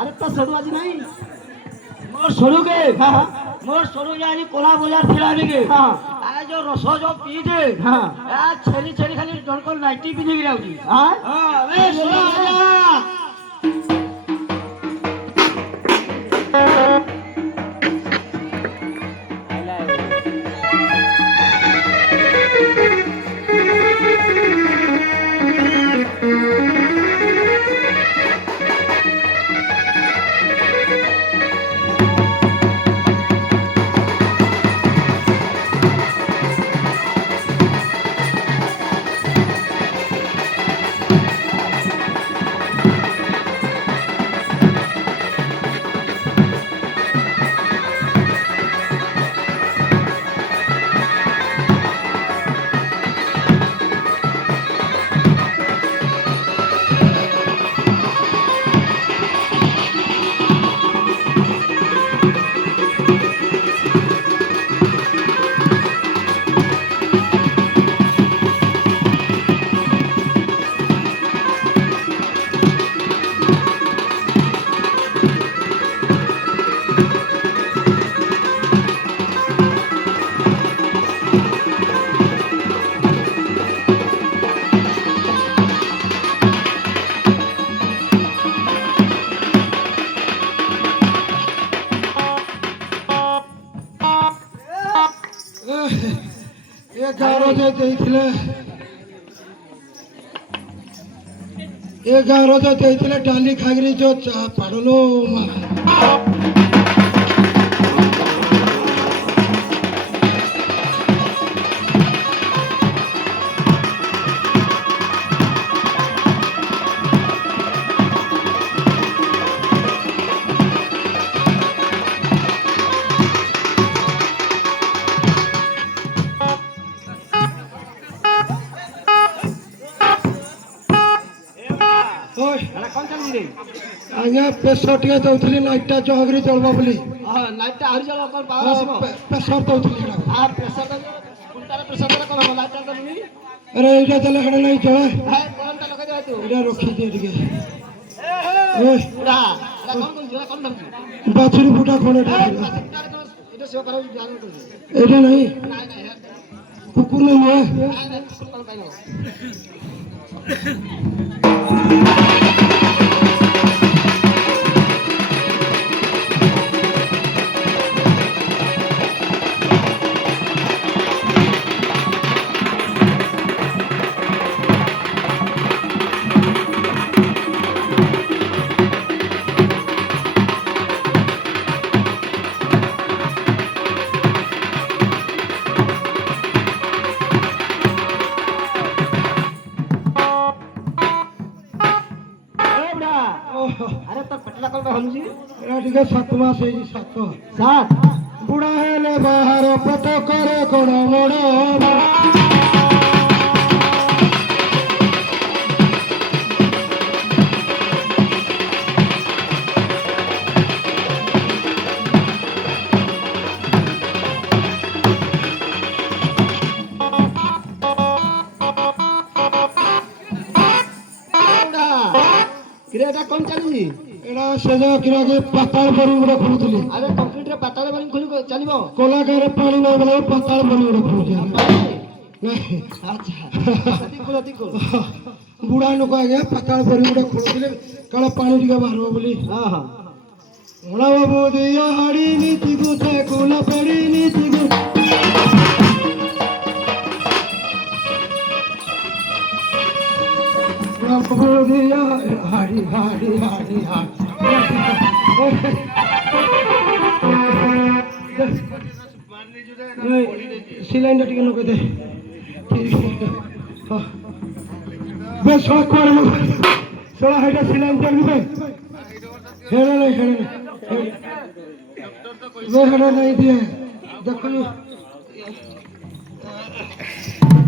আরে তো সরু আজি নাই मोर सरू के হ্যাঁ হ্যাঁ मोर सरू यारी कोला बाजार फिराने के हाँ। आ जो रसो जो पी दे हाँ। आ छेरी छेरी खाली जनको नाइटी पिने गिरा उठी হ্যাঁ हां ए सुनो आजा ଏ ଗାଁର ଯେ ଦେଇଥିଲେ ଡାଲି ଖାଇକିରି ଯୋଉ ଚା ପାଡ଼ଲୋ এটা কোন চালি রে ଆଜ୍ଞା ପ୍ରେସର ଟିକେ ଦଉଥିଲି ଲାଇଟଟା ଜହଗିରି ଚଳବ ବୋଲି ହଁ ଲାଇଟ୍ ଟା ଆହୁରି ଜଳ କୋନ ପାୱାର ଆସିବ ପ୍ରେସର ଦଉଥିଲି ଏଇଟା ଆ ପ୍ରେସର କୁଣ୍ଟାରେ ପ୍ରେସର ଦେଲେ କୋନ ହବ ଲାଇଟ୍ ଟା ଦେବୁନି ଆରେ ଏଇଟା ଦେଲେ ହେଟା ନାଇଁ ଚଳେ ହେ କୋନ ଟା ଲଗାଇ ଦେ ତୁ ଏଇଟା ରଖିଦିଏ ଟିକେ ପୁରା এটা কোন কোন জোড়া কোন ধরছি ବାଛୁରୀ ଫୁଟା ଖଣ୍ଡେ ଏ ଟିକେ এটা সেবা করা জানো তো ଏଇଟା ନାହିଁ নাই নাই କୁକୁର ନାହିଁ ନୁହେଁ নাই নাই কোন পাই না আরে তোর পেটলা কোন হলুছি ଏଇଟା ଟିକେ 7 ମାସ ହେଇଛି 7 সাত ବୁଢା ହେଲେ ବାହାର ପଟ କରେ କଣ ମୋଡ଼ কিরে এটা কোন চালিছি ଏଇଟା ସେ ଯାହା କିରାକି ପାତାଳ ବୋରିଂ ଗୋଟେ ଖୋଲୁଥିଲି আরে কমপ্লিট রে পাতালে বানি খুলি চালিব କୋଲାକାରେ ପାଣି ନାହିଁ ବୋଲେ ପାତାଳ ବୋରିଂ ଗୋଟେ ଖୋଲୁଛି ନାହିଁ আচ্ছা ঠিক কর ବୁଢା ଲୋକ ଆଜ୍ଞା ପାତାଳ ବୋରିଂ ଗୋଟେ ଖୋଲୁଥିଲେ କାଳେ ପାଣି ଟିକେ ବାହାରିବ ବୋଲି হ্যাঁ হ্যাঁ ମଳା ବାବୁ ଦିଆ ହାଡି ନୀତିକୁ ସେ କୋଲା ପେଡି ନୀତିକୁ ବାବୁ ଦିଆ ହାଡି ହାଡି ହାଡି ସିଲାଇନଟା ଟିକେ ନଗେଇ ଦେ ବେଶ କୁଆଡେ ଶଳା ହେଇଟା ସିଲାଇନ ଚାଲିବେ ହେଡା ନାହିଁ ହେଡା ନାହିଁ ଦିଏ ଦେଖୁନୁ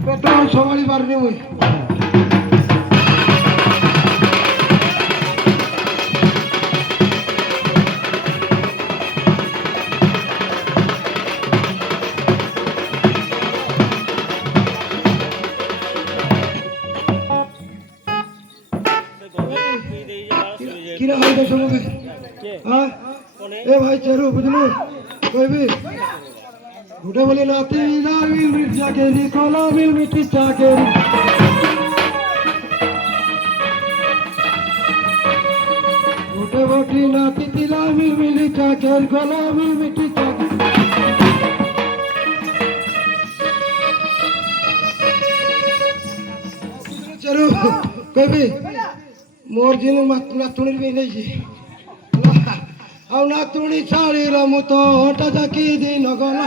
ପେଟ୍ରୋଲ ସମ୍ଭାଳି ପାରୁନି ମୁଇଁ কিরা হইতে ସବୁ ହଁ ଏ ଭାଇ ଚେରୁ ବୁଝିଲୁ କହିବି ଗୋଟେ ବୋଲି ନାତି ମିର୍ଜା କେରି କଲା ମିଠି ଚାକେରି ଗୋଟେ ବଟି ନାତି ଥିଲା ମିଲି ଚାକେରି କଲା ମିଠି ଚାକେରି ଚେରୁ କହିବି ମୋର ଜିନ ନାତୁଣୀ ବି ନେଇଛି ଆଉ ନାତୁଣୀ ଛାଡ଼ିର ମୁଁ ତ ହଟା ଯାକି ଦିନ ଗଲା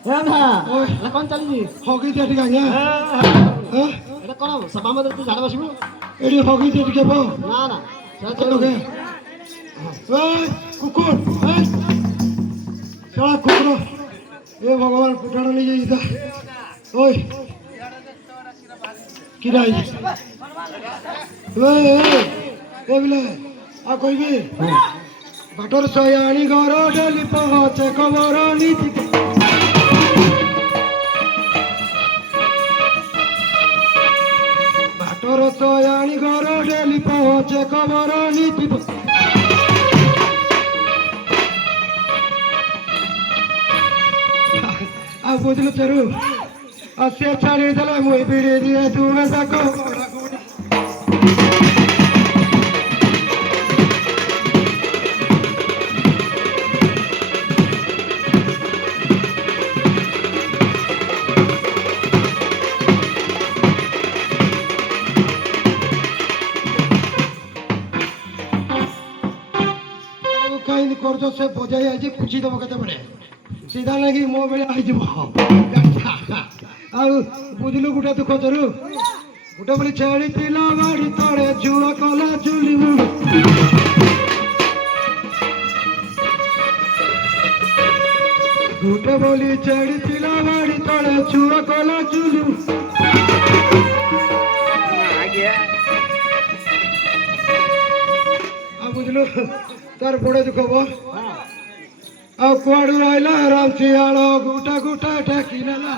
ଏ ଭା ଏଟା କଣ ଚାଲିଛି ହଗି ଦିଅ ଟିକେ ଆଜ୍ଞା ଏଟା କଣ ସଭା ମধ্যରେ ତୁ ଝାଡ଼ା ବସିବୁ ଏଠି ହଗି ଦିଅ ଟିକେ ବୋ ନା ନା ସେଟା ଓକେ ଚାଲିବ କୁକୁର ଶଳା କୁକୁର ଏ ଭଗବାନ କୁଟାଣ ନେଇଯାଇଛି ତା ଓଇ କିରା ହେଇଛି ଏ ବିଲେ ଆଉ କହିବି ବାଟର ଶୟାଣି ଘର ଡେଲି ପହଞ୍ଚେ ଖବର ନୀତି ବାଟର ଶୟାଣି ଘର ଡେଲି ପହଞ୍ଚେ ଖବର ନୀତି ଆଉ ବୁଝିଲୁ ଚେରୁ ଆଉ ସେ ଛାଡ଼ିଦେଲେ ମୁଇଁ ବିଡ଼ି ଦିଏ ତୁମେ ତାକୁ କାହିଁକି କରୁଛ ସେ ବଜାଇ ଆଇଛି ଖୁଚି ଦେବ କେତେବେଳେ ସିଧା ଲାଗି ମୋ ବେଳେ ହେଇଯିବ ଆଉ ବୁଝିଲୁ ଗୋଟେ ଦୁଃଖ ଚେରୁ ଗୋଟେ ବୋଲି ଛାଡ଼ିଥିଲା ବାଡ଼ି ତଳେ ଝୁଅ କଲା ଚୁଲି ମୁଣ୍ଡ ଗୋଟେ ବୋଲି ଛାଡ଼ିଥିଲା ବାଡ଼ି ତଳେ ଝୁଅ କଲା ଚୁଲି ଆଉ ବୁଝିଲୁ ତାର ବଡ଼ ଦୁଃଖ ହବ ଆଉ କୁଆଡୁ ଆଇଲା ରାମ ଶିଆଳ ଗୁଟା ଗୁଟା ଟାକି ନେଲା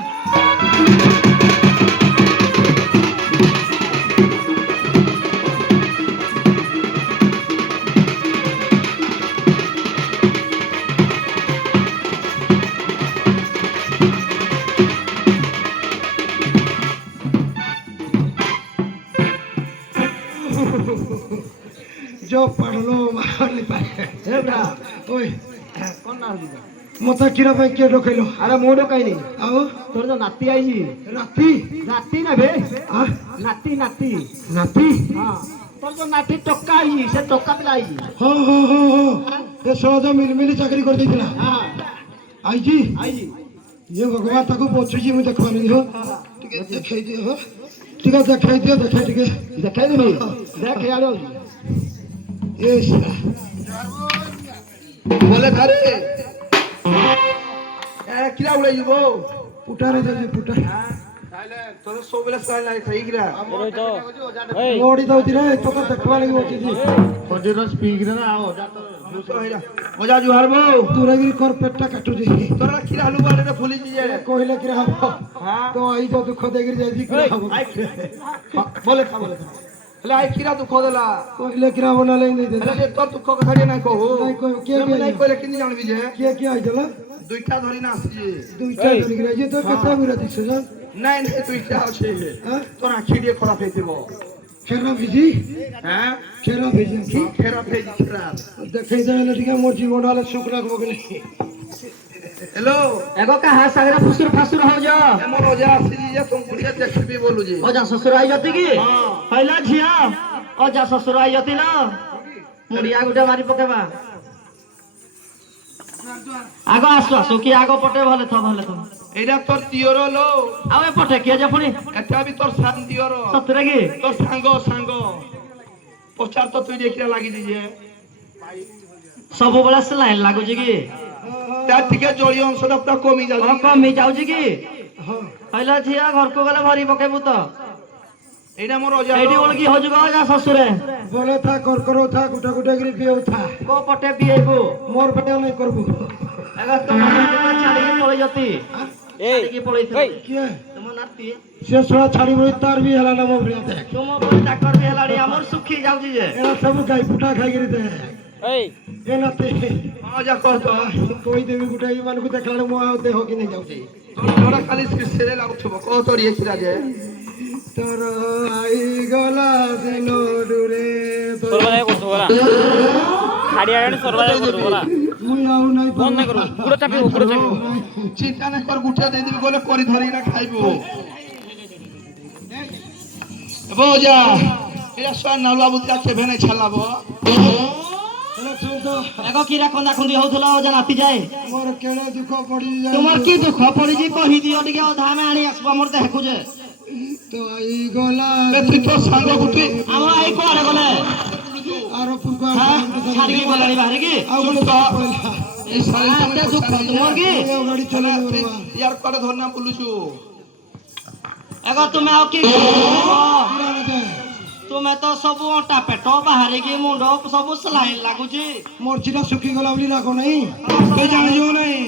जो पढ़लो मारली पाए ଏ ଭା ओए କଣ ନା ହଉଛି मत किरा भाई के डोकैलो ଆରେ ମୁଁ ଡକାଇନି आओ ତୋର ଯୋଉ ନାତି ଆଇଛି राती ନାତି ନା ବେ आ ନାତି ନାତି नाती ହଁ ତୋର ଯୋଉ ନାତି ଟୋକା ଆଇଛି ସେ ଟୋକା ପିଲା ଆଇଛି हाँ हाँ हाँ हाँ ये साला मिलमिली चाकरी कर देथिला ହଁ आई जी ଆଇଛି ये भगवान ताको बचुजी मु देखवा नहीं हो ठीक है देखाई दियो हो ठीक है देखाई दियो देखाई ठीक है ଦେଖେଇଦେବି ଦେଖ ଇଆଡ଼େ ଆଉଛି ये साला बोले घरे ए किरा उड़े जीवो पुटारे दे पुटा तोर सोबले साल नाही खाई किरा मोड़ी दउती रे तो देखवा लगी बचुजी खजर रस पी किरा ना आओ जा तो मजा जुहार बो तुरगिरी कर पेटटा काटू जी तोरा किरा हलु बाड़े रे फुली जी कहले कि हबो हां तो आई जो दुख देगिर जाई कि हबो बोले खा बोले हेले आई किरा दुख देला कहले कि बना ले नहीं दे हेले तो दुख कथा रे नाही कहू नहीं कोई के नहीं कहले किनी जानबी जे के आई जला दुईटा धरि ना आसी दुईटा धरी गिरा जे तो कथा गुरा दिस जा नहीं नहीं दुईटा আছে हां तोरा आखि দিয়ে खराब हेतिबो खेरा बिजी हां खेरा बिजी की फेरा फेजी खरा देखै जाले ठीक मोर जीवन वाले सुख लागबो कि नहीं हेलो एगो का हाथ सागरा फुसुर फासुर हो जा हमर ओजा आसी जे तुम कुड़िया देखबी बोलू जी ओ जा ससुर आई जति की हां पहिला झिया ओ जा ससुर आई जति ना मुड़िया गुटा मारी पकेबा आगो आसो आसो की आगो पटे भले तो एडा तोर तियोर लो आवे पटे किए जा पुणी एटा भी तोर सान तियोर सतरे की तोर सांग पचार तो तुई देखिरा लागि दिजे सब बेला से लाइन लागो जी की ता ठीक है जळी अंशटा पूरा कमी ओ जाउ कमी जाउची की ହଁ হইলা ঝিয়া ঘরকু গলে ভরি পকেবু তো এইটা মোর অজা এইটি বল কি হজুগ যা শ্বশুরে বলে থা কর থা গুটা গুটা করে বিয়ে থা কো পটে বিয়েবু মোর বেটা নাই করবো এগা তো ছাড়িয়ে পড়ে যতি এই কি পড়েছিল কিଏ তোমার নাতি ସେ ଶଳା ଛାଡ଼ି ବଳି ତାର ବି ହେଲା ନା ମୋ ଭଳିଆ ଦେଖ ତୁମ ପରି ତାକର ବି ହେଲାଣି ଆମର ଶୁଖି ଯାଉଛି ଯେ ଏରା ସବୁ ଗାଈ ଫୁଟା ଖାଇକିରି ଦେ ଏଇ ଏ ନାତି ଅଜା କହ ତ କହିଦେବି ଗୋଟେ ଏମାନଙ୍କୁ ଦେଖିଲା ବେଳକୁ ମୋ ଆଉ ଦେହ କି ନେଇ ଯାଉଛି ତୋର ଖାଲି ସିରେ ଲାଗୁଥିବ କହ ତୋର ଇଏ ଥିଲା ଯେ ତୋର ଆଇ ଗଲା ଦିନ ଡୁରେ সর্বদাই করতে বলা খাড়ি আগানি সর্বদাই করতে বলা ମୁଇଁ ଆଉ ନାଇଁ ফোন না করো গুড়ো চাপিব গুড়ো চাপিব চিন্তা নাই কর গুটিয়া ଦେଇଦେବି ଗଲେ କରି ଧରିକିନା ଖାଇବୁ এবো অজা এটা সর নালুয়া বুদ্ধা কেবে নাই ছালাব ହେଲେ ଶୁଣ ତ এগো কিরা খন্দা খুন্দি হউছিল যে নাতি যায় ମୋର କେଡ଼େ ଦୁଃଖ ପଡ଼ି তোমার কি দুঃখ পড়িছি কহি দিও টিকে অধা আমি আনি আসব মোর দেখু যে ତ ଆଇ ଗଲା বে তুই তো সাঙ্গ গুটি ଆମ ଆଇ କୁଆଡେ ଗଲେ ଆର ପୁରକୁ ଛାଡିକି ଗଲାଣି ବାହାରିକି ଆଉ ଗୋଟେ ପଇଲା এই সারি এତେ ଦୁଃଖ ତୁମର কি ଆଉ ଗାଡ଼ି ଚଲେଇଲି ইয়ার করে ধরনা বুলুছু এগো তুমি ଆଉ কি ତୁମେ ତ ସବୁ ଅଣ୍ଟା ପେଟ ବାହାରିକି ମୁଣ୍ଡ ସବୁ ସ୍ଲାଇନ୍ ଲାଗୁଛି ମୋର ଚିଟା ଶୁଖିଗଲା ବୋଲି ରାଗ ନାହିଁ বে ଜାଣିଛୁ ନାହିଁ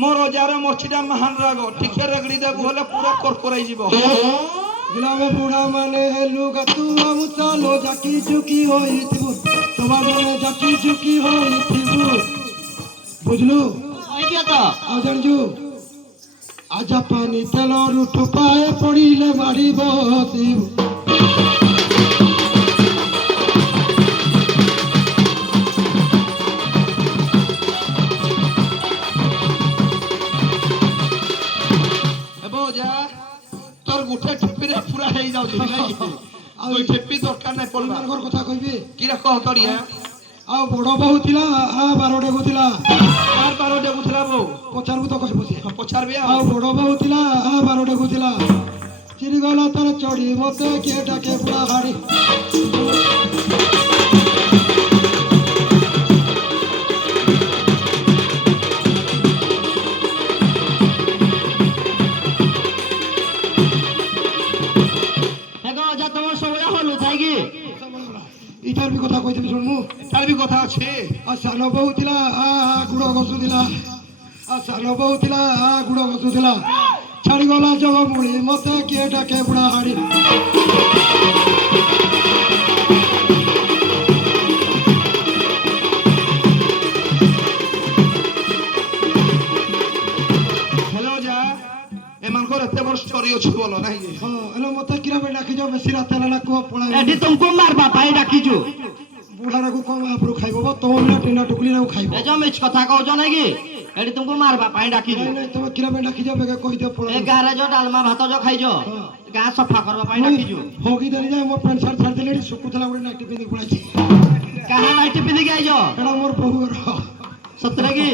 ମୋର ଅଜାର ମଛିଟା ମହାନ ରାଗ ଟିକେ ରେଗଡି ଦେବୁ ହେଲେ ପୁରା କରକରାଇ ଯିବ ଗୁଲାମ ବୁଢ଼ା ମାନେ ହେଲୁ ଗାତୁ ଆମ ଚାଲୋ ଜାକି ଚୁକି ହୋଇଥିବୁ ତବା ମାନେ ଜାକି ଚୁକି ହୋଇଥିବୁ ବୁଝଲୁ କହିଦିଅ ତ ଆଉ ଜାଣିଛୁ ଆଜା ପାନି ତେଲରୁ ଠୋପାଏ ପଡ଼ିଲେ ମାଡ଼ି ବସିବୁ এবো অজা তোর গুটে ঠেপিরে পুরা হেই যাଉଛି ଆଉ এই ঠেপি দরকার নাই পড়বা ସେମାନଙ୍କର କଥା କହିବି কিরা কহ তরিয়া ଆଉ ବଡ଼ ବୋହୁ ଥିଲା ବାରଟେ ଥିଲା কার বারো দেবুଥିଲା বউ ପଚାରକୁ ତ କହିବୁ ସିଏ ପଚାରବି ଆଉ ବଡ଼ ବୋହୁ ଥିଲା ବାରଟେ ଥିଲା ଚିରିଗଲା ତାର ଚଢ଼ି ମତେ କିଏ ଡାକେ ପୁରା ହାଡ଼ି এগো যা তোমার সবাই হলু তাই কি ଇଟାର ବି କଥା କହିଦେବି ଶୁଣୁ তার বি কথা আছে ଆଉ ସାନ ବୋହୁ ଥିଲା ଗୁଡ଼ ଘଷୁଥିଲା ଆଉ ସାନ ବୋହୁ ଥିଲା ଗୁଡ଼ ଘଷୁଥିଲା ଛାଡ଼ିଗଲା ଜଗମୂଳି ମତେ କିଏ ଡାକେ ବୁଢ଼ା ହାଡ଼ି হ্যালো যা এমানকর এতে বড় স্টোরি ଅଛି বল নাই ହଁ ହେଲେ ମତେ କିରା ପାଇଁ ଡାକିଛ ବେଶୀ ରାତି ହେଲା କୁହ ପଳାଇ ଏଠି ତୁମକୁ ମାରବା ପାଇଁ ଡାକିଛୁ ବୁଢ଼ାଟାକୁ କମ ଆପରୁ ଖାଇବ ତମ ବିନା ଟିନା ଟୁକୁଲିଟାକୁ ଖାଇବ ଏ ଯୋଉ ମିଛ କଥା କହୁଛ ନାଇଁ କି ଏଠି ତୁମକୁ ମାରବା ପାଇଁ ଡାକିଛୁ ନାଇଁ ନାଇଁ ତମେ କିରା ପାଇଁ ଡାକିଛ ବେଗ କହିଦିଅ ଏ ପଳାଇ ଗାଁରେ ଯୋଉ ଡାଲମା ଭାତ ଯୋଉ ଖାଇଛ ଗାଁ ସଫା କରିବା ପାଇଁ ଡାକିଛୁ ହଗି ଦେଲି ଯେ ମୋ ପ୍ୟାଣ୍ଟ ସାର୍ଟ ଛାଡ଼ିଦେଲି ଏଠି ଶୁକୁଥିଲା ଗୋଟେ ନାଇଟି ପିନ୍ଧି ପଳାଇଛି କାହା ନାଇଟି ପିନ୍ଧିକି ଆଇଛ ଏଇଟା ମୋର ବୋହୁର ସତରେ କି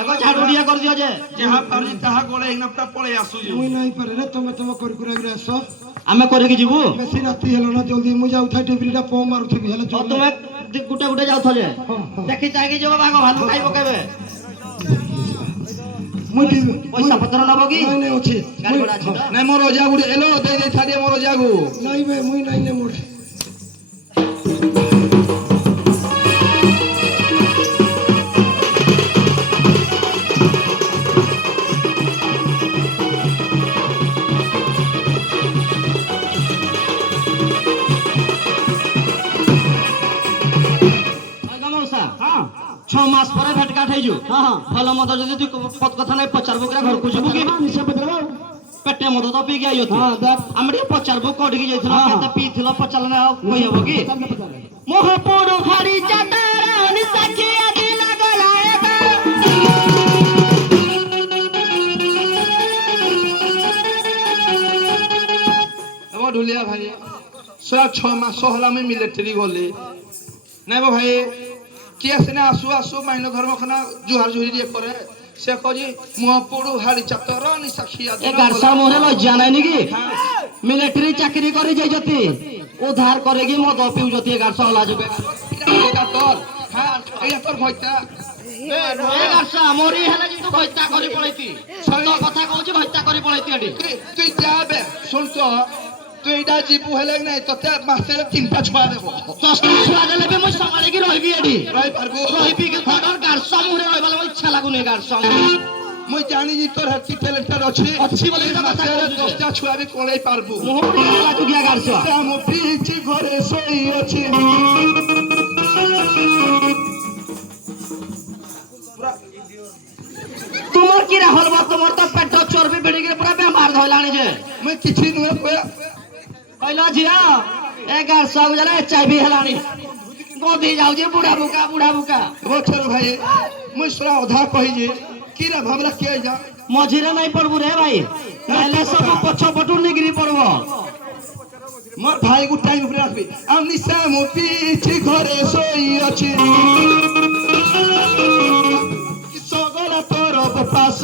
ଏକ ଝାଡୁ ଟିକେ କରିଦିଅ ଯେ যাহা পারি তাহা গলে এইনা পুরা পড়ে আসুছি ମୁଇଁ ନାଇଁ ପାରେ ରେ ତମେ ତମ କରି କୁରାକିରି ଆସ ଆମେ କରିକି ଯିବୁ ବେଶୀ ରାତି ହେଲା ନା ଜଲ୍ଦି ମୁଁ ଯାଉଥାଏ ଟିଭିଟା ପମ୍ପ ମାରୁଥିବି ହେଲେ ଆଉ ତୁମେ ଗୁଟେ ଗୁଟେ ଯାଉଛ ଯେ ଦେଖି ଚାହିଁକି ଯିବ ବାଘ ଭାଲୁ ଖାଇବ କେବେ ମୁଇଁ ଟିଭି ପଇସା ପତ୍ର ନବ କି ନାଇଁ ନାଇଁ ଅଛି ଗାଡି ଘୋଡା ଅଛି ତ নাই মোর অজা গুড়ি এলো দেই দেই ছাড়িয়ে মোর অজাগু ନାଇଁ ବେ ମୁଇଁ ନାଇଁ ନେ ମୋড়େ ହଁ 6 ମାସ ପରେ ଭେଟ ଘାଟ ହେଇଛୁ ଭଲ ମଦ ଯଦି ତୁ ପଦ କଥା ନାଇଁ ପଚାରବୁ କି ଘରକୁ ଯିବୁ କି ପେଟେ ମଦ ତ ପିଇକି ଆଇଛୁ ଆମେ ଟିକେ ପଚାରବୁ କୋଉଠିକି ଯାଇଥିଲ କେତେ ପିଇଥିଲ ପଚାରିଲେ ଆଉ କହିହବ କି ମୋହ ପୋଡୁ ଭାରି ଚାଟାର ନିଶାଖି ଆଦି ଲାଗଲା এবার ঢুলিয়া ভাই সব 6 মাস হল আমি মিলিটারি গলি নাই বো ভাই কি আছে না আসু আসু মাইন ধর্ম খানা জুহার জুহি দিয়ে করে সে কজি মুহ পড়ু হাড়ি চাতর নি সাক্ষী আদি এ গারসা মোরে লজ্জা নাই নাকি মিলিটারি চাকরি করে যাইছতি উদ্ধার করে কি মদ পিউছতি গারসা হলা যুগে তোর হ্যাঁ এই তোর ভয়টা ଏ ଗାର୍ଷ ମୋରି ହେଲେ କିନ୍ତୁ ହତ୍ୟା କରି ପଳେଇତି ସତ କଥା କହୁଛି ହତ୍ୟା କରି ପଳେଇତି ଏଠି তুই যাবে শুন তো তুই এটা ଯିବୁ ହେଲେ ନାଇଁ ତତେ ମାସରେ 3ଟା ଛୁଆ ଦେବ 10ଟା ଛୁଆ ଦେଲେ ବି ମୁଁ ସମ୍ଭାଳିକି ରହିବି ଏଠି ରହିପାରିବୁ ରହିବି କିନ୍ତୁ ଗାର୍ଷ ମୁହଁରେ ରହିବାର ମୋ ଇଚ୍ଛା ଲାଗୁନି ଗାର୍ଷ ମୁଁ ଜାଣିଛି ତୋର ହେତି ଟ୍ୟାଲେଣ୍ଟ ଅଛି ବୋଲି ତ କଥା ମାସରେ କହୁଛୁ 10ଟା ଛୁଆ ବି କୋଳେଇ ପାରବୁ ମୁହଁ ଟିକେ ଲାଗୁଗିଆ ଗାର୍ଷ ଆମ ପିଚି ଘରେ ଶୋଇ ଅଛି ତୁମର କି ରାହୁଲ ବା ତୁମର ତ ପେଟ ଚର୍ବି ଭିଡ଼ିକି ପୁରା ବେମାର ଧଇଲାଣି ଯେ ମୁଁ କିଛି ନୁହେଁ କହିଲ ଝିଅ ଏ ଗାର୍ଷ ଜାଣେ HIV ହେଲାଣି ଗଧି ଯାଉଛି ବୁଢା ବୁକା ରୋଚର ଭାଇ ମୁଁ ଶୁଣା ଅଧା କହିଛି କିରା ଭାବଲା କିଏ ଯା ମଝିରେ ନାଇଁ ପଡବୁ ରେ ଭାଇ ହେଲେ ସବୁ ପଛ ପଟୁ ନିଗିରି ପଡବ ମୋର ଭାଇକୁ ଟାଇମ ଉପରେ ରଖିବି ଆଉ ନିଶା ମୋ ପିଛି ଘରେ ଶୋଇ ଅଛି ସଗଲା ତୋର ପାସ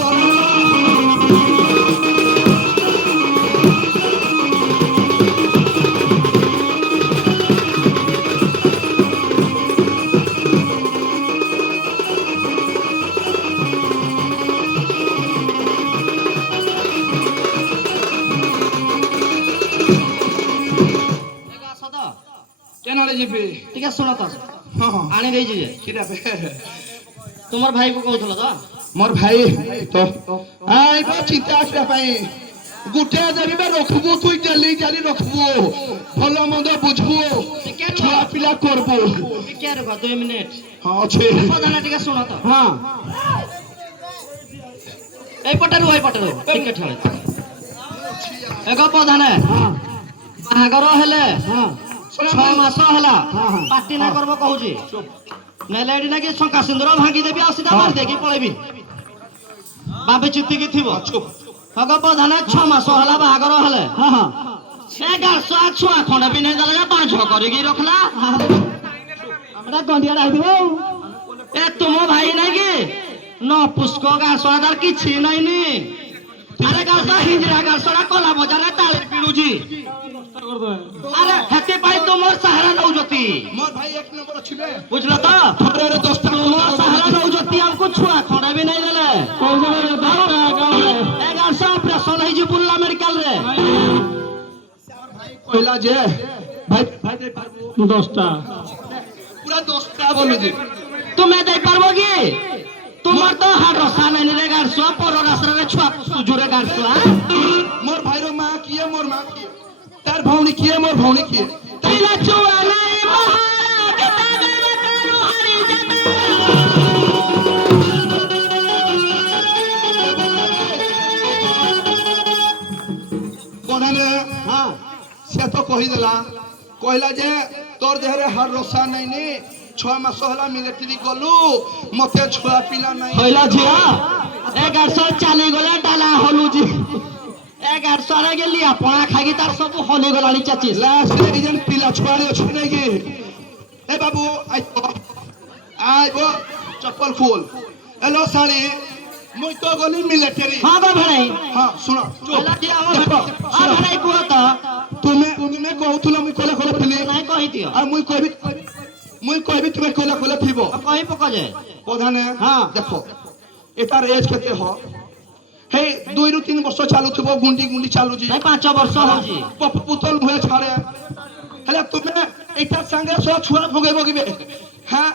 କେନାରେ ଯିବି ଟିକେ ଶୁଣ ତ ହଁ ହଁ ଆଣି ଦେଇଛି ଯେ କିରା ତୁମର ଭାଇ କୁ କହୁଥିଲ ତ ମୋର ଭାଇ ତ ଆଇବ ଚିନ୍ତା ଆସିବା ପାଇଁ ଗୁଟେ ଦେବି ବା ରଖବୁ তুই ଡେଲି ଜାରି ରଖବୁ ଭଲ ମନ୍ଦ ବୁଝବୁ ଛୁଆ ପିଲା କରବୁ ଟିକେ ରୁହ 2 ମିନିଟ ହଁ ଅଛି ପ୍ରଧାନ ଟିକେ ଶୁଣ ତ ହଁ ଏଇପଟେ ରୁହ ଟିକେ ଛାଡେ ଏକ ପ୍ରଧାନ ବାହାଘର ହେଲେ 6 ମାସ ହେଲା ପାଟି ନା କରବ କହୁଛି ନେଲେ ଏଠି ନାକି ଶଙ୍କା ସିନ୍ଦୁର ଭାଙ୍ଗି ଦେବି ଆଉ ସିଧା ମାରି ଦେଇକି ପଳେଇବି ବାବି ଚିତିକି ଥିବ ହଗ ପ୍ରଧାନ 6 ମାସ ହେଲା ବାହାଘର ହେଲେ ସେ ଗାର୍ଷ ଛୁଆ ଖଣ୍ଡେ ବି ନେଇ ଦେଲେ ବାଝ କରିକି ରଖିଲା আমরা গন্ডিয়া রাখদিব এ তুম ভাই নাই কি ন পুষ্ক গাছড়া তার কিছু নাই নি আরে গাছড়া হিজড়া গাছড়া কলা বজারে তালে পিড়ুছি আরে হেতে পাই তোমার সাহারা নৌজতি মোর ভাই এক নম্বর ଅଛି বে বুঝলো তো থরে 10টা তোমার সাহারা নৌজতি আমকু ছুয়া খড়া বি নাই দেলে কোন জায়গায় দাঁড়া গাঁরে এ গাছড়া অপারেশন হইজি বুল্লা মেডিকেল রে কইলা যে ভাই ভাই দেই পারবো 10টা পুরা 10টা বলুজি তুমি দেই পারবো কি তোমার তো হাড় রসা নাই রে গাছড়া পর রাস্তারে ছুয়া সুজুরে গাছড়া মোর ভাইর মা কিয়ে মোর মা কিয়ে তার ভৌনি কিয়ে মোর ভৌনি কিয়ে তাইলা ছুয়া নাই মহারা কে তাগর কারু হারি যাবে কোনালে হ্যাঁ সে তো কহিদেলা কহিলা যে তোর দেহরে হার রসা নাই নি 6 মাস হলা মিলিটারি গলু মতে ছুয়া পিলা নাই হইলা ঝিয়া 1100 চালি গলা ডালা হলুজি 1100 রে গেলি আপনা খাগি তার সব হলি গলানি চাচিস লাস্ট এজন পিলা ছুয়ারে ଅଛି নাই কি এ বাবু আইবো চপ্পল খুল এলো শাড়ি মুই তো গলি মিলিটারি হ্যাঁ গো ভাই হ্যাঁ শুনো হইলা ঝিয়া আমার ভাই কুয়া তো তুমি কହୁଥିଲ মুই কলা কলা ফিলি নাই কহি দিও আর মুই কইবি তুমি কলা কলা থিব কহি পকা যে প্রধানে হ্যাঁ দেখো এটার এজ কেতে হ হে 2 ରୁ 3 ବର୍ଷ ଚାଲୁଥିବ ଗୁଣ୍ଡି ଗୁଣ୍ଡି ଚାଲୁଛି নাই 5 ବର୍ଷ ହଉଛି পুতল ভুয়ে ছাড়ে হেলে তুমি এইটা সঙ্গে সব ছুয়া ভোগেব কিবে হ্যাঁ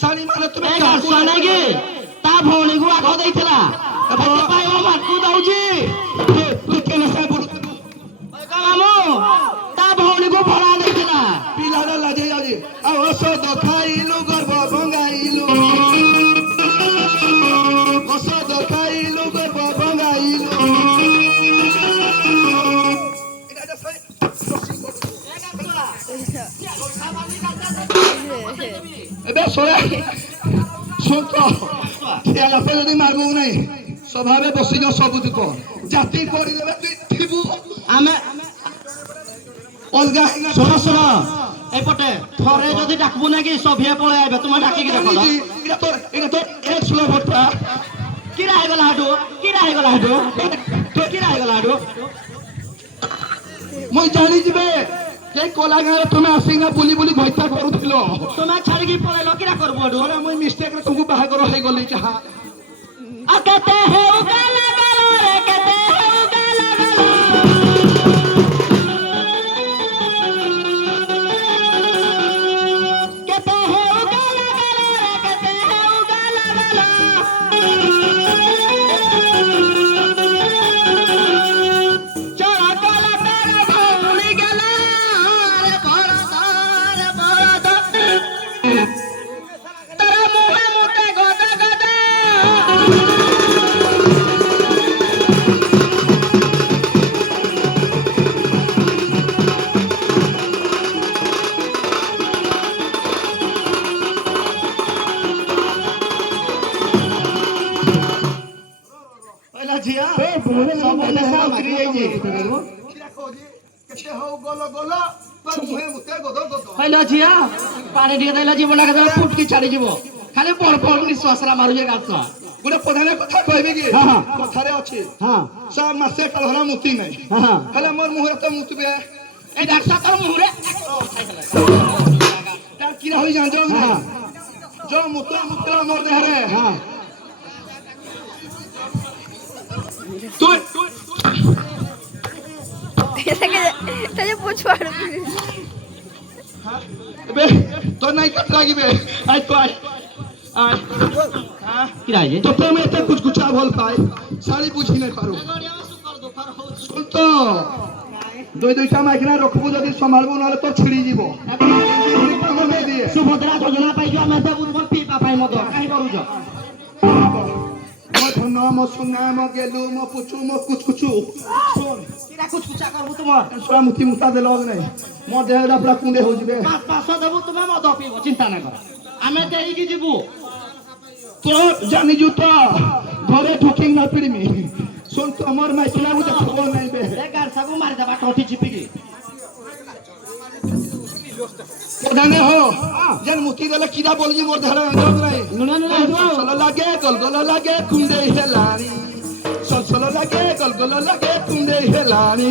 শাড়ি মানে তুমি 1100 নাই কি তা ভৌনি গু আগ দেইতলা এতে পাই ও মাকু দউজি তুই কেন সাই বলু কামামু তা ভৌনি গু ভরা দেইতলা পিলারে লাজে যাজি আর ওষুধ খাইলু গর্ভ ভঙ্গাইলু ওষুধ খাইলু গর্ভ ভঙ্গাইলু এবে সরে শুন তো তেলাপে যদি মারবো নাই স্বভাবে বসি যাও সবুজ কর জাতি করে দেবে তুই থিবু আমি অলগা শোনো শোনো এইপটে থরে যদি ডাকবো নাকি সভিয়ে পড়ে আইবে তোমার ডাকি কি দেখো এটা তো এক স্লো ভোটটা কি রাই গলা হাডু কি রাই গলা হাডু তো কি রাই গলা হাডু মই জানি দিবে কে কলা গাঁরে তুমি আসিঙ্গা বুলি বুলি ঘইতা করুছিল তুমি ছাড়িকি পড়াইল কিরা করবো এটু বলে মুই মিস্টেক রে তুমি বাহাগর হই গলি যাহা আকাতে হে উগালা গালো রে কাতে হে উগালা গালো কাতে হে উগালা গালো রে কাতে হে উগালা গালো চড়া গলা তারা ভুলি গেল রে বড় তারা মুহে মুটে গদা গদা ওইলা জিয়া সবলে সাউকরি এই যে কেতে হও গলো গলো তোর মুহে মুতে গদো গদো ওইলা জিয়া পানি দিয়ে দেলা জীবনটা কেন ফুটকি ছাড়ি যাব খালি পড় পড় নিশ্বাসরা মারুজে গাছ গোটে প্রধানে কথা কইবে কি হ্যাঁ। কথারে আছে হ্যাঁ সা মাসে কালহরা মুতি নাই হ্যাঁ হেলে মোর মুহরে তো মুতবে এই ডাক্তার তোর মুহরে তার কি হই জান জান হ্যাঁ जो मुतला मुतला मोर देहरे হ্যাঁ तू তাহলে পুছবার बे तो नहीं कट लागी बे आई तो आई आई हां কি রাইছে तो पे में कुछ कुछ बोल पाए साली बुझी नहीं पारो सुन तो দুইটা মাইকনা রখবু যদি সম্ভালবু নহলে তো ছিড়ি যাব কাম নাই দিয়ে সুভদ্রা যোজনা পাইছো আমি দেবু তোমার পিপা পাই মত কাই করুছ মো ধন মো সুনা মো গেলু মো পুচু মো কুচ কুচু শুন কিরা কুছ কুচা করবু তোমার সোয়া মুতি মুতা দে লগ নাই মো দেহটা পুরা কুঁদে হই যাবে 500 দেবু তুমি মদ পিব চিন্তা না কর আমি দেইকি ଯିବୁ তো জানি জু তো ঘরে ঢুকিং না পিড়মি শুন তো আমার মাইকনা বুঝে খবর নাই বে এ গার সাগু মারি দেবা টটি চিপিকি প্রধানে হো যেন মুতি গলে কিরা বলজি মোর ধারা লগ নাই নুনা নুনা সলো লাগে গলগল লাগে কুঁদে হেলানি সলো লাগে গলগল লাগে কুঁদে হেলানি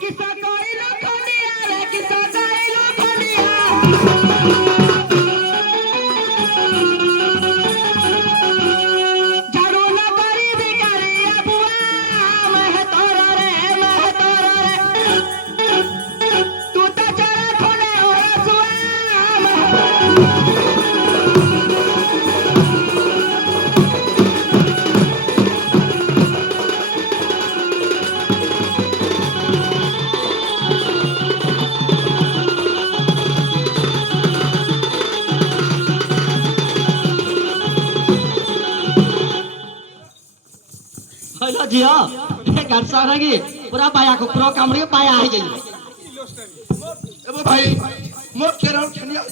কিসা কইলো খনিয়া রে কিসা কইলো খনিয়া ঝাড়ু না করি ভিখারিয়া বুয়া মে তোরা রে তু তা চারা খনে ওরা সুয়া হইলো জিয়া এ গার সারা কি পুরা পায়া কো পুরা কামড়ে পায়া হই যাইবে এব ভাই মোর কেরল খেলিয়া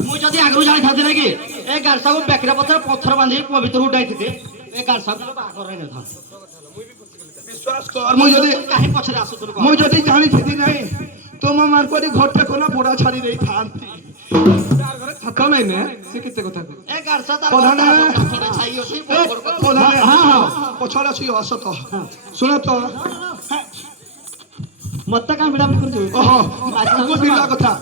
ମୁଁ ଯଦି ଆଗରୁ ଜାଣିଥାନ୍ତି ନା କି ଏ ଗାରସାକୁ ବେକରେ ପଥର ପଥର ବାନ୍ଧି କୁଅ ଭିତରୁ ଉଡାଇଥିତେ ଏ ଗାରସାକୁ ବାହାଘର ହେଇନଥାନ୍ତା বিশ্বাস কর মুই যদি କାହିଁ ପଛରେ ଆସୁଥିଲୁ କହ মুই ଯଦି ଜାଣିଥିଲି নাই তোমা মার করে ঘরটা কোনা পোড়া ছাড়ি দেই থান্তি তার ঘরে থাকা নাই না সে কেতে কথা কই ଏ ଗାରସା ତାର ପ୍ରଧାନ କାଠରେ ଛାଇ ଅଛି ବଡ଼ ବଡ଼ କଥା। প্রধানে ହଁ ହଁ ପଛରା ছি হস তো শুনো তো ମତେ କାହିଁ ବିଡ଼ା ବିଡ଼ି କରୁଛୁ ওহো আগু বিলা কথা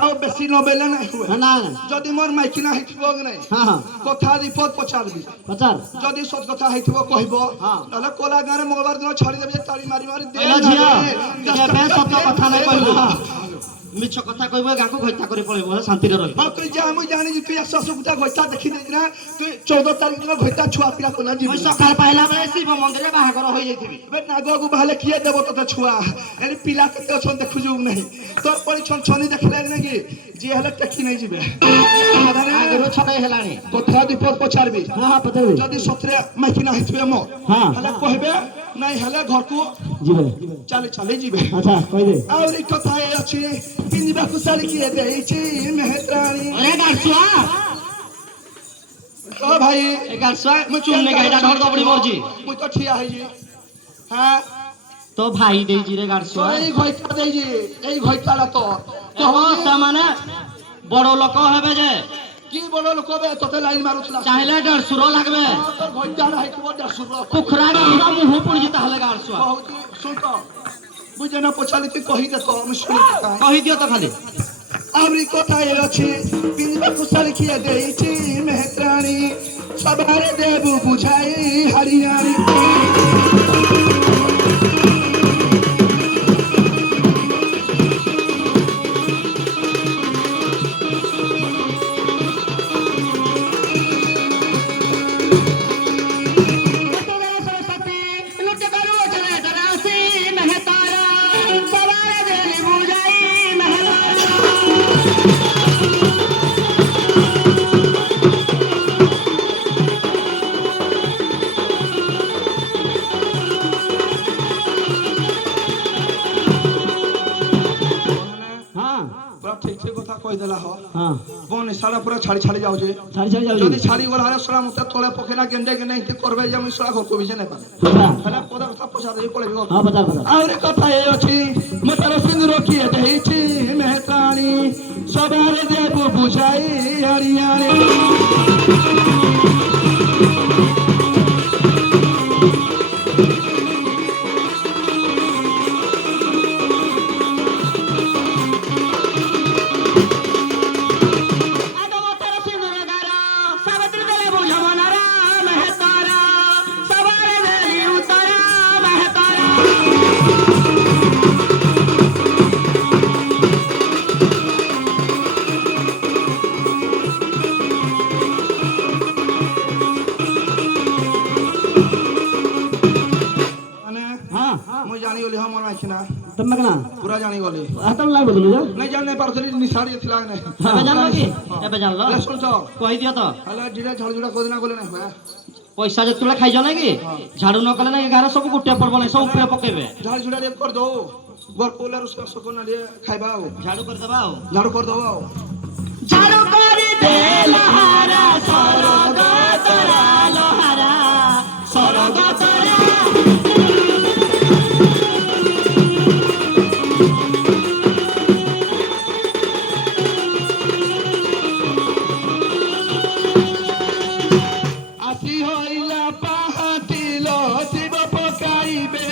ଆଉ ବେଶୀ ନବେଲେ ନାହିଁ ହୁଏ ନା ନା ଯଦି ମୋର ମାଇକିନା ହେଇଥିବ କି ନାହିଁ ହଁ ହଁ କଥା ରିପୋର୍ଟ ପଚାରିବି ପଚାର ଯଦି ସତ କଥା ହେଇଥିବ କହିବ ହଁ। ନହେଲେ କୋଲା ଗାଁରେ ମଙ୍ଗଳବାର ଦିନ ଛାଡ଼ିଦେବି ଯେ ତାଳି ମାରି ମାରି ଦେ କହିଲ ଝିଅ କେବେ ସତ କଥା ନାଇଁ କହିବୁ ହଁ। ମିଛ କଥା କହିବ ଗାଁକୁ ଘଇତା କରି ପଳେଇବ ହେଲେ ଶାନ୍ତିରେ ରହିବ ହଁ ତୁଇ ଯା ମୁଇଁ ଜାଣିଛି ତୁଇ ଆସ ଗୁଟା ଘଇତା ଦେଖି ଦେଇକିନା ତୁଇ 14 ତାରିଖ ଦିନ ଘଇତା ଛୁଆ ପିଲା କୋଲା ଯିବୁ ମୁଁ ସକାଳ ପାଇଲା ବେଳେ ଶିବ ମନ୍ଦିରରେ ବାହାଘର ହୋଇଯାଇଥିବି ଏବେ ନାଗକୁ ବାହାଲେ କିଏ ଦେବ ତତେ ଛୁଆ ଏଠି ପିଲା କେତେ ଅଛନ୍ତି ଦେଖୁଛୁ ନାହିଁ ତୋର ପରି ଛନଛନି ଦେଖିଲେ ନାକି ଯିଏ ହେଲେ ଟେକି ନେଇ ଯିବେ ଆଗରୁ ଛଡ଼େଇ ହେଲାଣି କଥା ରିପୋର୍ଟ ପଚାରିବି ହଁ ହଁ ପଚାରିବି ଯଦି ସତରେ ମାଇକିନା ହେଇଥିବେ ମୋ ହଁ ହେଲେ କହିବେ ନାଇଁ ହେଲେ ଘରକୁ ଯିବେ ଚାଲି ଚାଲି ଯିବେ ଆଚ୍ଛା କହିଦେ ଆହୁରି କଥା ଏ ଅଛି ପିନ୍ଧିବାକୁ ଶାଢ଼ୀ କିଏ ଦେଇଛି ମେହେତ୍ରାଣୀ ଏ ଗାରସୁଆ ଓ ଭାଇ ଏ ଗାରସୁଆ ମୁଁ ଚୁମ୍ନେ ଗାଇଟା ଢର ଦବଡ଼ି ମରଜି ମୁଇଁ ତ ଠିଆ ହେଇଛି হ্যাঁ তো ভাই ଦେଇଛି ରେ ଗାର୍ସୁଆ এই ঘইটা দেইছি এই ঘইটাটা তো ସେମାନେ বড় লোক হবে যে কি বড় লোক হবে তোতে লাইন মারুছলা চাইলে 150 লাগবে তোর ঘইটাটা হাইকো 150 কুখরা মুহ পড়িছি তাহলে গার্সুয়া বহুত শুন তো বুঝে না পছালি তুই কহি দে তো আমি শুনি কহি দিও তো খালি আবরি কোথায় আছে পিঞ্জরা কুসাল খিয়া দেইছি মেহরানি সবারে দেবু বুঝাই হারিয়ারি ঠিক ঠিক কথা কই দেলা হ বনে সারা পুরা ছাড়ি ছাড়ি যাওছে যদি ছাড়ি গলা হলে সোলা মুতে তলে পকে না গেন্ডে গেন্ডে ইতে করবে যে আমি সোলা ঘর কবি জানে পারে তাহলে পদা কথা পছার এই পড়ে গো আরে কথা এই আছে মতার সিন্দুর কি দেইছি মেহতানি সবারে দেব বুঝাই হারিয়ারে মই জানি গলি হম না আছে না তুমি কেনা পুরা জানি গলি হাতম লাই বদলু যা নাই জাননে পারছলি নিসাড়ি ছিলা না এবে জানলো কি এবে জানলো শুন তো কই দিও তো হলা ডিরে ঝড়ঝুড়া কোদিনা গলে না হয় পয়সা যেতলা খাইছ নাকি ঝাড়ু ন কলে নাকি গারে সব গুটিয়া পড়ব নাই সব উপরে পকেবে ঝড়ঝুড়া রে কর দো গর কোলার উসকা সকনা রে খাইবাও ঝাড়ু করে দেবাও ঝাড়ু কর দাও ঝাড়ু করে দে লোহারা সরগ তোরা লোহারা সরগ তোরা আসি হইলা পাহাতিল শিব পকাইবে